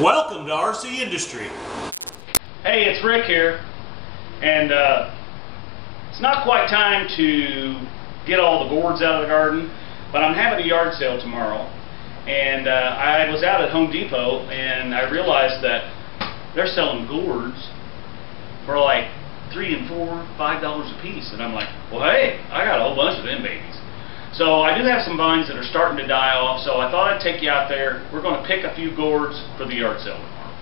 Welcome to RC Industry. Hey, it's Rick here, and it's not quite time to get all the gourds out of the garden, but I'm having a yard sale tomorrow, and I was out at Home Depot and I realized that they're selling gourds for like $3 and $4, $5 a piece, and I'm like, well, hey, I got a whole bunch of them babies. So I do have some vines that are starting to die off, so I thought I'd take you out there. We're going to pick a few gourds for the yard sale tomorrow.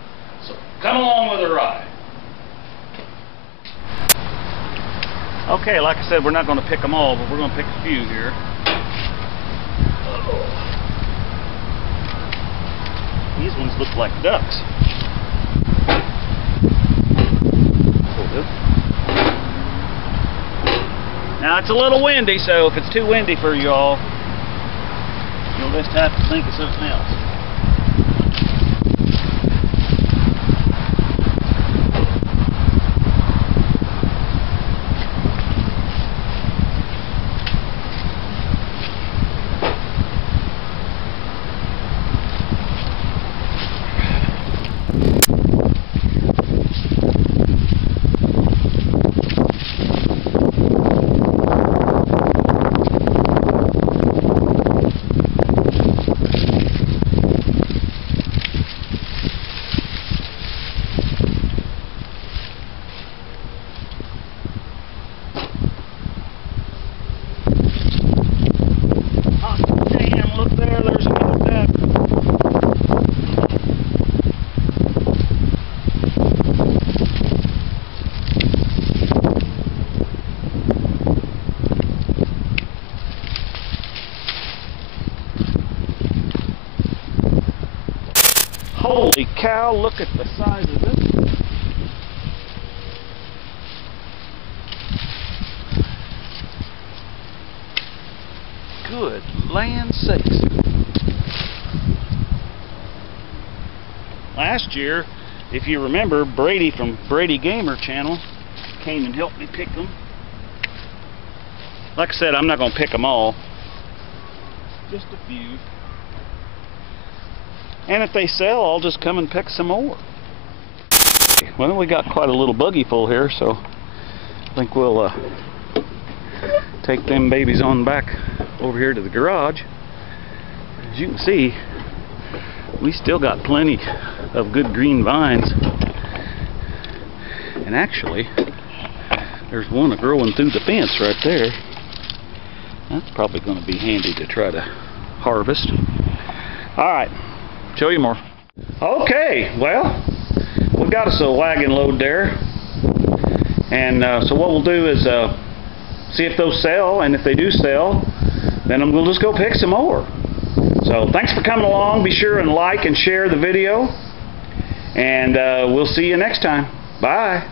So come along with a ride. Okay, like I said, we're not going to pick them all, but we're going to pick a few here. Oh. These ones look like ducks. Now it's a little windy, so if it's too windy for you all, you'll just have to think of something else. Holy cow, look at the size of this. Good land sakes. Last year, if you remember, Brady from Brady Gamer Channel came and helped me pick them. Like I said, I'm not going to pick them all. Just a few. And if they sell, I'll just come and pick some more. Well, we got quite a little buggy full here, so I think we'll take them babies on back over here to the garage. As you can see, we still got plenty of good green vines. And actually, there's one growing through the fence right there. That's probably going to be handy to try to harvest. All right. Show you more. Okay, well, we've got us a wagon load there, and so what we'll do is see if those sell, and if they do sell, then we'll just go pick some more. So thanks for coming along. Be sure and like and share the video, and we'll see you next time. Bye.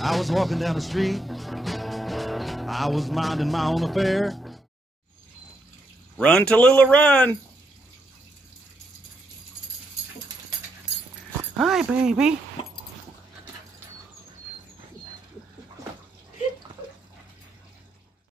I was walking down the street, I was minding my own affair. Run, Tallulah, run! Hi, baby.